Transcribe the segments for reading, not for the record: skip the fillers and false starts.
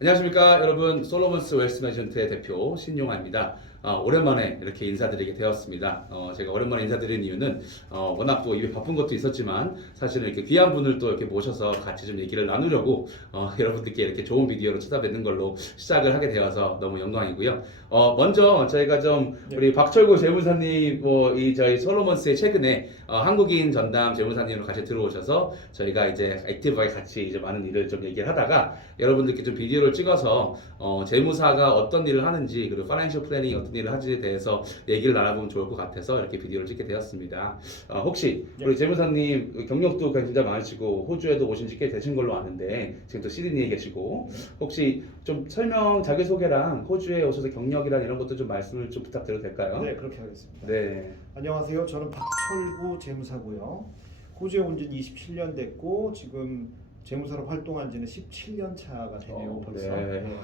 안녕하십니까 여러분, 솔로몬스 웨스트 매니지먼트의 대표 신용화입니다. 오랜만에 이렇게 인사드리게 되었습니다. 제가 오랜만에 인사드리는 이유는 워낙 또 입에 바쁜 것도 있었지만 사실은 이렇게 귀한 분을 또 이렇게 모셔서 같이 좀 얘기를 나누려고 여러분들께 이렇게 좋은 비디오로 찾아뵙는 걸로 시작을 하게 되어서 너무 영광이고요. 먼저 저희가 좀 우리 박철구 재무사님 이 저희 솔로몬스에 최근에 한국인 전담 재무사님으로 같이 들어오셔서 저희가 이제 액티브하게 같이 이제 많은 일을 좀 얘기를 하다가 여러분들께 좀 비디오를 찍어서 재무사가 어떤 일을 하는지 그리고 파이낸셜 플래닝이 어떤 일을 하는지에 대해서 얘기를 나눠보면 좋을 것 같아서 이렇게 비디오를 찍게 되었습니다. 혹시 우리 재무사님 경력도 진짜 많으시고 호주에도 오신 지 꽤 되신 걸로 아는데 지금 또 시드니에 계시고 혹시 좀 설명 자기소개랑 호주에 오셔서 경력이랑 이런 것도 좀 말씀을 좀 부탁드려도 될까요? 네, 그렇게 하겠습니다. 네. 안녕하세요. 저는 박철구 재무사고요. 호주에 온 지는 27년 됐고 지금 재무사로 활동한 지는 17년 차가 되네요. 벌써. 네. 네.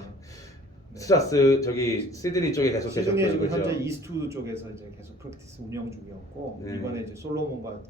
스트라스 저기 시드니 쪽에 계속 시드니에 계셨고요. 지금 그죠? 현재 이스트우드 쪽에서 이제 계속 프랙티스 운영 중이었고 네. 이번에 이제 솔로몬과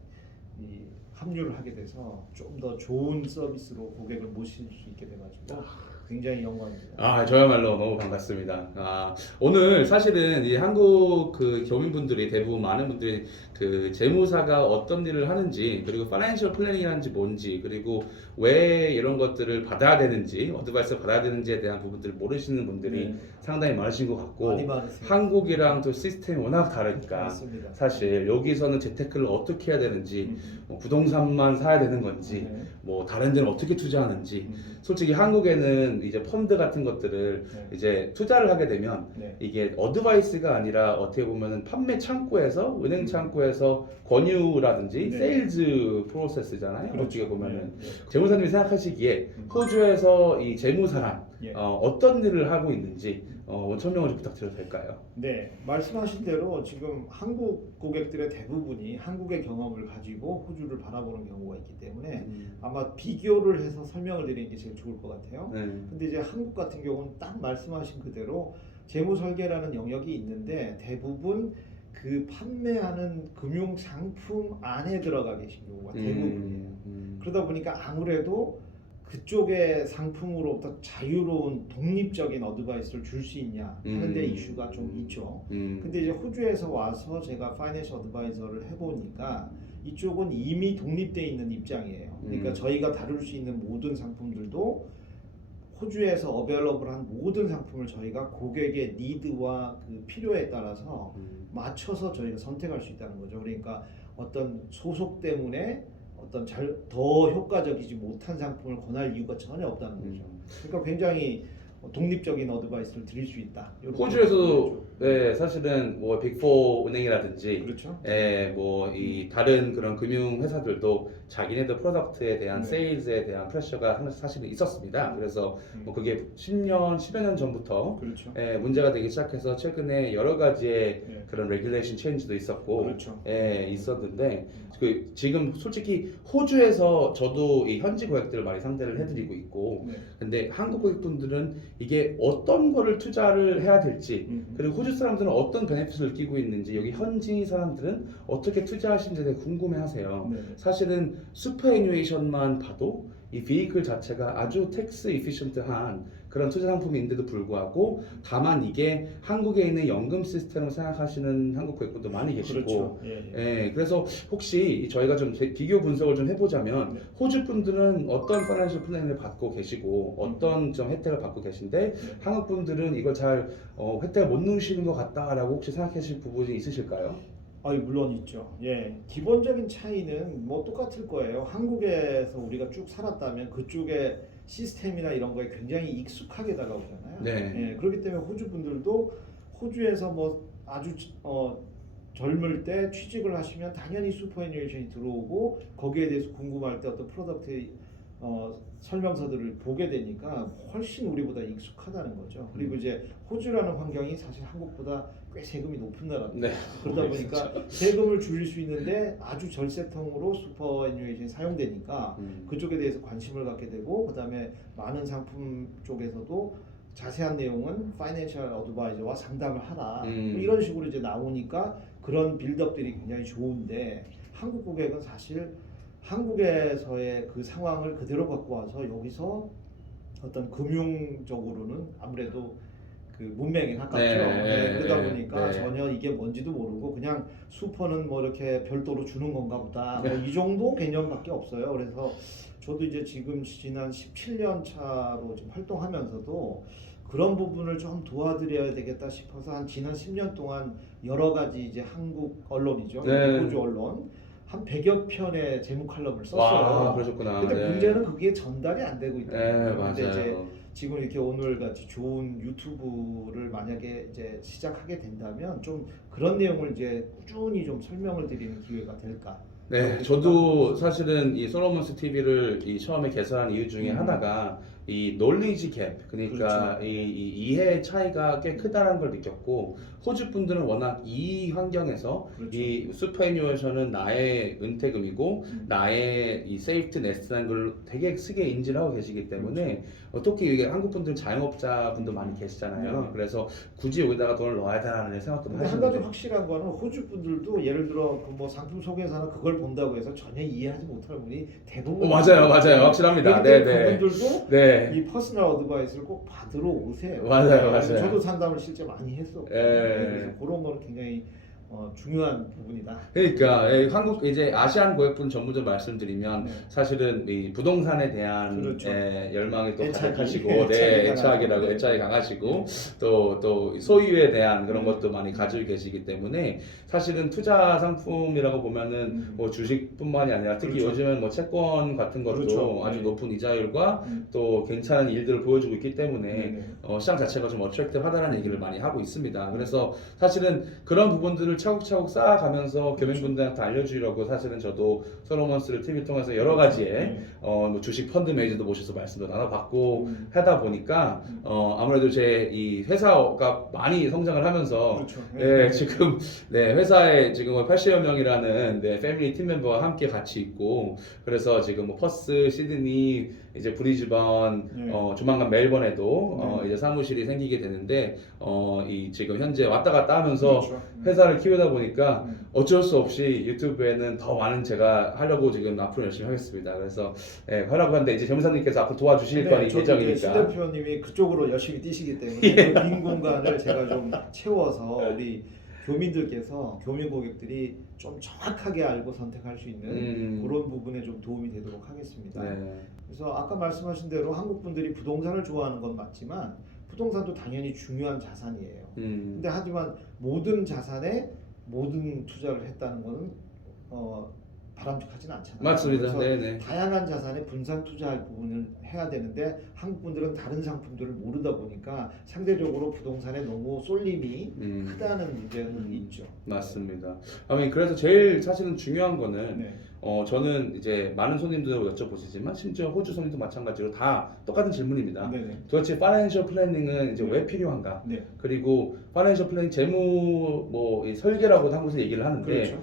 합류를 하게 돼서 좀 더 좋은 서비스로 고객을 모실 수 있게 돼가지고 굉장히 영광입니다. 저야말로 너무 반갑습니다. 오늘 사실은 이 한국 그 교민분들이 대부분 많은 분들이 그 재무사가 어떤 일을 하는지 그리고 파이낸셜 플래닝이라는지 뭔지 그리고 왜 이런 것들을 받아야 되는지 어드바이스 받아야 되는지에 대한 부분들을 모르시는 분들이 상당히 많으신 것 같고 많이 많으세요. 한국이랑 또 시스템이 워낙 다르니까 맞습니다. 사실 여기서는 재테크를 어떻게 해야 되는지 뭐 부동산만 사야 되는 건지 뭐 다른 데는 어떻게 투자하는지 솔직히 한국에는 이제 펀드 같은 것들을 이제 투자를 하게 되면 이게 어드바이스가 아니라 어떻게 보면은 판매 창구에서 은행 창구에서 권유라든지 세일즈 프로세스잖아요. 그렇죠. 어떻게 보면은 재무사님이 생각하시기에 호주에서 이 재무사란 어떤 일을 하고 있는지 설명을 좀 부탁드려도 될까요? 네, 말씀하신 대로 지금 한국 고객들의 대부분이 한국의 경험을 가지고 호주를 바라보는 경우가 있기 때문에 아마 비교를 해서 설명을 드리는 게 제일 좋을 것 같아요. 근데 이제 한국 같은 경우는 딱 말씀하신 그대로 재무 설계라는 영역이 있는데 대부분 그 판매하는 금융 상품 안에 들어가 계신 경우가 대부분이에요. 그러다 보니까 아무래도 그쪽의 상품으로부터 자유로운 독립적인 어드바이스를 줄 수 있냐 하는 데 이슈가 좀 있죠. 근데 이제 호주에서 와서 제가 파이낸셜 어드바이저를 해보니까 이쪽은 이미 독립되어 있는 입장이에요. 그러니까 저희가 다룰 수 있는 모든 상품들도 호주에서 어베일러블한 모든 상품을 저희가 고객의 니드와 그 필요에 따라서 맞춰서 저희가 선택할 수 있다는 거죠. 그러니까 어떤 소속 때문에 어떤 더 효과적이지 못한 상품을 권할 이유가 전혀 없다는 거죠. 그러니까 굉장히 독립적인 어드바이스를 드릴 수 있다. 호주에서도 사실은 뭐 빅4 은행이라든지 그렇죠. 뭐 이 다른 그런 금융 회사들도 자기네들 프로덕트에 대한 세일즈에 대한 프레셔가 사실은 있었습니다. 그래서 뭐 그게 10년, 10여 년 전부터 그렇죠. 문제가 되기 시작해서 최근에 여러 가지의 그런 레귤레이션 체인지도 있었고 그렇죠. 있었는데 그 지금 솔직히 호주에서 저도 이 현지 고객들을 많이 상대를 해드리고 있고 근데 한국 고객분들은 이게 어떤 거를 투자를 해야 될지 그리고 호주 사람들은 어떤 베네핏을 느끼고 있는지 여기 현지 사람들은 어떻게 투자하시는지 되게 궁금해하세요. 사실은 슈퍼애뉴에이션만 봐도 이 비이클 자체가 아주 텍스 이피션트한 그런 투자 상품인데도 불구하고 다만 이게 한국에 있는 연금 시스템으로 생각하시는 한국 고객분도 많이 계시고 그렇죠. 그래서 혹시 저희가 좀 비교 분석을 좀 해보자면 호주 분들은 어떤 파이낸셜 플래닝을 받고 계시고 어떤 좀 혜택을 받고 계신데 한국 분들은 이걸 잘 혜택을 못 누리시는 것 같다라고 혹시 생각하실 부분이 있으실까요? 물론 있죠. 기본적인 차이는 뭐 똑같을 거예요. 한국에서 우리가 쭉 살았다면 그쪽의 시스템이나 이런 거에 굉장히 익숙하게 다가오잖아요. 그렇기 때문에 호주 분들도 호주에서 뭐 아주 젊을 때 취직을 하시면 당연히 슈퍼애뉴에이션이 들어오고 거기에 대해서 궁금할 때 어떤 프로덕트 설명서들을 보게 되니까 훨씬 우리보다 익숙하다는 거죠. 그리고 이제 호주라는 환경이 사실 한국보다 꽤 세금이 높은 나라입니다. 그러다 보니까 세금을 줄일 수 있는데 아주 절세통으로 슈퍼애뉴에이션이 사용되니까 그쪽에 대해서 관심을 갖게 되고 그다음에 많은 상품 쪽에서도 자세한 내용은 파이낸셜 어드바이저와 상담을 하라 뭐 이런 식으로 이제 나오니까 그런 빌드업들이 굉장히 좋은데 한국 고객은 사실 한국에서의 그 상황을 그대로 갖고 와서 여기서 어떤 금융적으로는 아무래도 그 문맹에 가깝죠. 네, 그러다 보니까 전혀 이게 뭔지도 모르고 그냥 수퍼는 뭐 이렇게 별도로 주는 건가 보다. 뭐 이 정도 개념밖에 없어요. 그래서 저도 이제 지금 지난 17년 차로 지금 활동하면서도 그런 부분을 좀 도와드려야 되겠다 싶어서 한 지난 10년 동안 여러 가지 이제 한국 언론이죠. 호주 언론 한 100여 편의 제목 칼럼을 썼어요. 와, 그러셨구나. 근데 문제는 그게 전달이 안 되고 있더라고요. 근데 맞아요. 이제 지금 이렇게 오늘 같이 좋은 유튜브를 만약에 이제 시작하게 된다면 좀 그런 내용을 이제 꾸준히 좀 설명을 드리는 기회가 될까? 네, 저도 사실은 이 솔로몬스 TV를 이 처음에 개설한 이유 중에 하나가 이 놀리지 갭, 그러니까 그렇죠. 이 이해 차이가 꽤 크다는 걸 느꼈고, 호주 분들은 워낙 이 환경에서 그렇죠. 이 슈퍼애뉴에이션은 나의 은퇴금이고 나의 이 세이프티 네스트라는 걸 되게 크게 인지를 하고 계시기 때문에 특히 이게 한국 분들은 자영업자분도 많이 계시잖아요. 그래서 굳이 여기다가 돈을 넣어야 되나는 생각도 근데 한 하시는 가지 거죠. 확실한 거는 호주 분들도 예를 들어 그 뭐 상품 소개서나 그걸 본다고 해서 전혀 이해하지 못하는 분이 대부분 맞아요, 확실합니다. 그렇기 때문에 네, 그분들도 네. 이 퍼스널 어드바이스를 꼭 받으러 오세요. 맞아요. 저도 상담을 실제 많이 했었고 예. 그래서 그런 거는 굉장히 중요한 부분이다. 그러니까 한국 이제 아시안 고객분 전문적으로 말씀드리면 사실은 이 부동산에 대한 그렇죠. 열망이 또 애착이. 가득하시고, 애착이 애착이라고 애착이 강하시고 또 소유에 대한 그런 것도 많이 가지고 계시기 때문에 사실은 투자 상품이라고 보면은 뭐 주식뿐만이 아니라 특히 그렇죠. 요즘은 뭐 채권 같은 것도 그렇죠. 아주 높은 이자율과 또 괜찮은 일들을 보여주고 있기 때문에 시장 자체가 좀 어트랙티브하다는 얘기를 많이 하고 있습니다. 그래서 사실은 그런 부분들을 차곡차곡 쌓아가면서 교민분들한테 알려주려고 사실은 저도 솔로몬스를 TV 통해서 여러 가지의 뭐 주식 펀드 매니저도 모셔서 말씀도 나눠봤고 하다 보니까 아무래도 제 이 회사가 많이 성장을 하면서 그렇죠. 지금 회사에 지금 80여 명이라는 패밀리 팀 멤버와 함께 같이 있고, 그래서 지금 뭐 퍼스, 시드니, 이제 브리즈번, 조만간 멜번에도 이제 사무실이 생기게 되는데 이 지금 현재 왔다 갔다 하면서 그렇죠. 회사를 키우다 보니까 어쩔 수 없이 유튜브에는 더 많은 제가 하려고 지금 앞으로 열심히 하겠습니다. 그래서 하려고 하는데 이제 전무사님께서 앞으로 도와주실 건 예정이니까. 신 대표님이 그쪽으로 열심히 뛰시기 때문에 그 빈 공간을 제가 좀 채워서 우리 교민들께서 교민 고객들이 좀 정확하게 알고 선택할 수 있는 그런 부분에 좀 도움이 되도록 하겠습니다. 그래서 아까 말씀하신 대로 한국 분들이 부동산을 좋아하는 건 맞지만 부동산도 당연히 중요한 자산이에요. 근데 하지만 모든 자산에 모든 투자를 했다는 것은 바람직하지는 않잖아요. 맞습니다. 그래서 다양한 자산에 분산 투자할 부분을 해야 되는데 한국 분들은 다른 상품들을 모르다 보니까 상대적으로 부동산에 너무 쏠림이 크다는 문제는 있죠. 맞습니다. 그래서 제일 사실은 중요한 거는 저는 이제 많은 손님들 여쭤보시지만 심지어 호주 손님도 마찬가지로 다 똑같은 질문입니다. 도대체 파이낸셜 플래닝은 이제 왜 필요한가? 그리고 파이낸셜 플래닝 재무 뭐 설계라고 한국에서 얘기를 하는데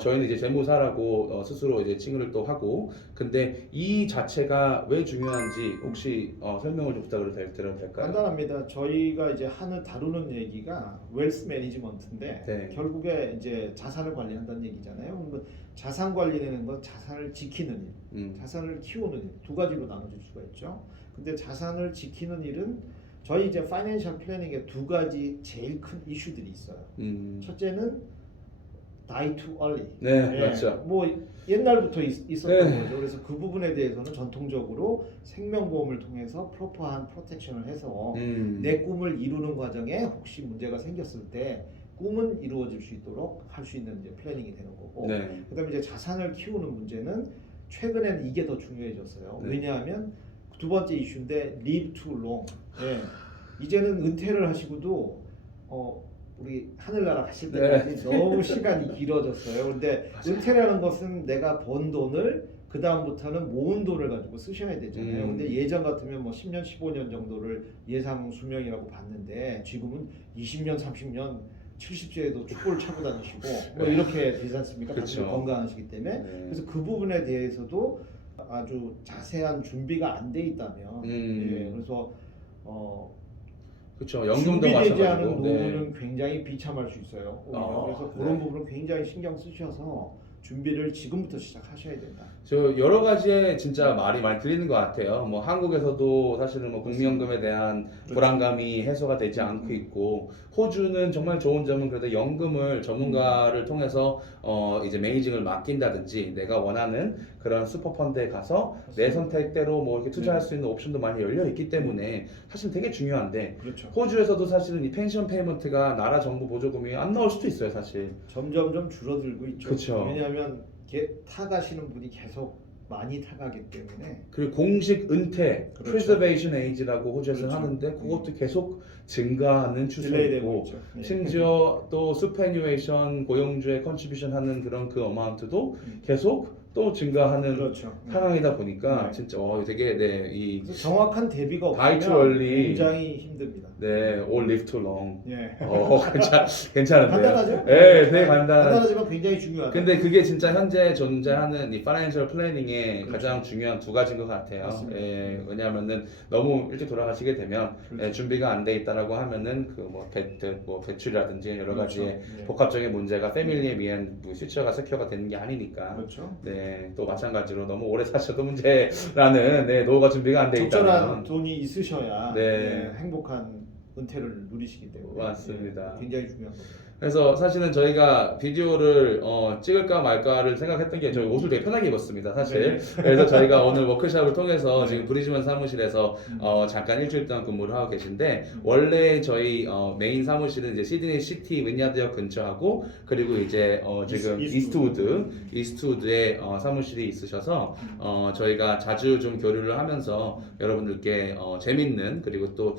저희는 이제 재무사라고 스스로 이제 칭을 또 하고, 근데 이 자체가 왜 중요한지 혹시 설명을 좀 부탁을 드려도 될까요? 간단합니다. 저희가 이제 다루는 얘기가 웰스 매니지먼트인데 결국에 이제 자산을 관리한다는 얘기잖아요. 그러면 자산 관리라는 건 자산을 지키는 일, 자산을 키우는 일, 두 가지로 나눠질 수가 있죠. 근데 자산을 지키는 일은 저희 이제 파이낸셜 플래닝에 두 가지 제일 큰 이슈들이 있어요. 첫째는 die too early. 맞죠. 뭐 옛날부터 있었던 거죠. 그래서 그 부분에 대해서는 전통적으로 생명보험을 통해서 프로퍼한 프로텍션을 해서 내 꿈을 이루는 과정에 혹시 문제가 생겼을 때 꿈은 이루어질 수 있도록 할 수 있는 이제 플래닝이 되는 거고, 그다음에 이제 자산을 키우는 문제는 최근에는 이게 더 중요해졌어요. 왜냐하면 두 번째 이슈인데 live too long. 이제는 은퇴를 하시고도 우리 하늘나라 가실 때까지 너무 시간이 길어졌어요. 근데 은퇴라는 것은 내가 번 돈을 그 다음부터는 모은 돈을 가지고 쓰셔야 되잖아요. 근데 예전 같으면 뭐 10년, 15년 정도를 예상 수명이라고 봤는데 지금은 20년, 30년 70세에도 축구를 차고 다니시고 뭐 이렇게 되지 않습니까? 다들 건강하시기 때문에. 그래서 그 부분에 대해서도 아주 자세한 준비가 안 돼 있다면 그래서 그렇죠. 연금도 준비되지 않은 마찬가지고. 네. 노후는 굉장히 비참할 수 있어요. 오히려. 그래서 네. 그런 부분은 굉장히 신경 쓰셔서 준비를 지금부터 시작하셔야 된다. 저 여러 가지의 진짜 말이 많이 들리는 것 같아요. 뭐 한국에서도 사실은 뭐 국민연금에 대한 그렇죠. 불안감이 해소가 되지 않고 있고, 호주는 정말 좋은 점은 그래도 연금을 전문가를 통해서 이제 매니징을 맡긴다든지 내가 원하는 그런 슈퍼펀드에 가서 내 선택대로 뭐 이렇게 투자할 수 있는 옵션도 많이 열려 있기 때문에 사실 되게 중요한데, 그렇죠. 호주에서도 사실은 이 펜션 페이먼트가 나라 정부 보조금이 안 나올 수도 있어요, 사실. 점점점 줄어들고 있죠. 그쵸. 왜냐하면 타가시는 분이 계속 많이 타가기 때문에. 그리고 공식 은퇴, 그렇죠. preservation age라고 호주에서 그렇죠. 하는데 그것도 계속 증가하는 딜레이되고 추세이고, 있죠. 네. 심지어 또 슈퍼애뉴에이션 고용주에 컨트리뷰션 하는 그런 그 어마운트도 계속 또 증가하는 그렇죠. 상황이다 보니까 네. 진짜 되게 이 그래서 정확한 대비가 Die to 없으면 early. 굉장히 힘듭니다. all live too long. 예. 괜찮은데요? 간단하죠? 네, 되게 간단한. 간단하지만 굉장히 중요하다. 근데 그게 진짜 현재 존재하는 이 파이낸셜 플래닝의 그렇죠. 가장 중요한 두 가지인 것 같아요. 맞습니다. 예, 왜냐하면은 너무 일찍 돌아가시게 되면 그렇죠. 준비가 안 돼 있다라고 하면은 그 뭐 배출이라든지 여러 가지의 그렇죠. 네. 복합적인 문제가 패밀리에 의한 퓨처가 세큐어가 되는 게 아니니까. 그렇죠. 네, 또 마찬가지로 너무 오래 사셔도 문제라는 노후가 준비가 안 돼 적절한 있다면. 돈이 있으셔야 네. 행복한 은퇴를 누리시기 때문에 맞습니다. 굉장히 중요한 겁니다. 그래서 사실은 저희가 비디오를 찍을까 말까를 생각했던 게 저희 옷을 되게 편하게 입었습니다, 사실. 그래서 저희가 오늘 워크숍을 통해서 지금 브리즈번 사무실에서 잠깐 일주일 동안 근무를 하고 계신데, 원래 저희 메인 사무실은 이제 시드니 시티 윈야드역 근처하고, 그리고 이제 지금 이스트우드에 사무실이 있으셔서 저희가 자주 좀 교류를 하면서 여러분들께 재밌는, 그리고 또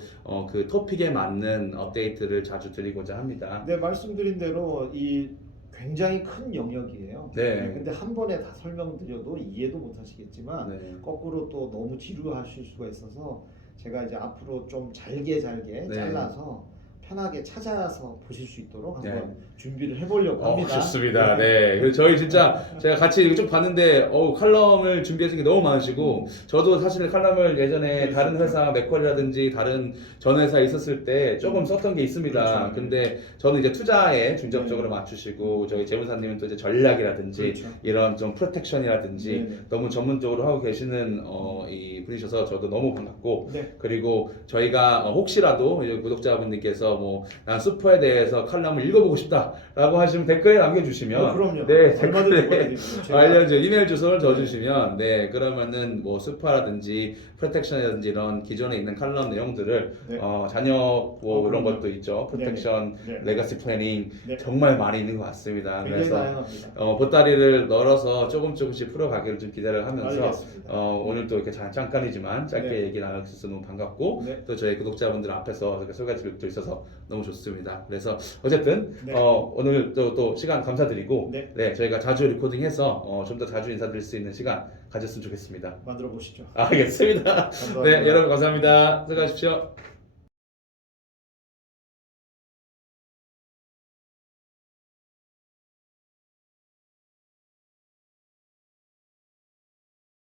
그 토픽에 맞는 업데이트를 자주 드리고자 합니다. 네, 말씀드린 대로 이 굉장히 큰 영역이에요. 네. 근데 한 번에 다 설명드려도 이해도 못 하시겠지만 네. 거꾸로 또 너무 지루하실 수가 있어서 제가 이제 앞으로 좀 잘게 네. 잘라서 편하게 찾아서 보실 수 있도록 한번 네. 준비를 해보려고 합니다. 좋습니다. 네. 그래서 저희 진짜 제가 같이 이거 쭉 봤는데 칼럼을 준비해준 게 너무 많으시고, 저도 사실 칼럼을 예전에 다른 회사 맥쿼리라든지 다른 전 회사에 있었을 때 조금 썼던 게 있습니다. 그렇죠. 근데 저는 이제 투자에 중점적으로 맞추시고, 저희 재무사님은 또 이제 전략이라든지 그렇죠. 이런 좀 프로텍션이라든지 네. 너무 전문적으로 하고 계시는 이 분이셔서 저도 너무 반갑고, 네. 그리고 저희가 혹시라도 이제 구독자분들께서 난 슈퍼에 대해서 칼럼을 읽어보고 싶다라고 하시면 댓글에 남겨주시면 그럼요. 네, 얼마든지 댓글에 보내드리고요. 제가 알려줘 이메일 주소를 넣어주시면 네, 그러면은 뭐 슈퍼라든지 프로텍션이라든지 이런 기존에 있는 칼럼 내용들을 네. 자녀 뭐 이런 그럼요. 것도 있죠. 프로텍션, 네. 레거시 플래닝 네. 정말 많이 있는 것 같습니다. 굉장히 그래서 다양합니다. 보따리를 널어서 조금씩 풀어가기를 좀 기대를 하면서 알겠습니다. 오늘 또 이렇게 잠깐이지만 짧게 네. 얘기 나눌 수 있어서 너무 반갑고, 네. 또 저희 구독자분들 앞에서 이렇게 소개해드릴 수 있어서 너무 좋습니다. 그래서 어쨌든 네. 오늘 또 시간 감사드리고, 네. 네, 저희가 자주 리코딩해서 좀 더 자주 인사드릴 수 있는 시간 가졌으면 좋겠습니다. 만들어 보시죠. 알겠습니다. 감사합니다. 네, 여러분 감사합니다. 수고하십시오.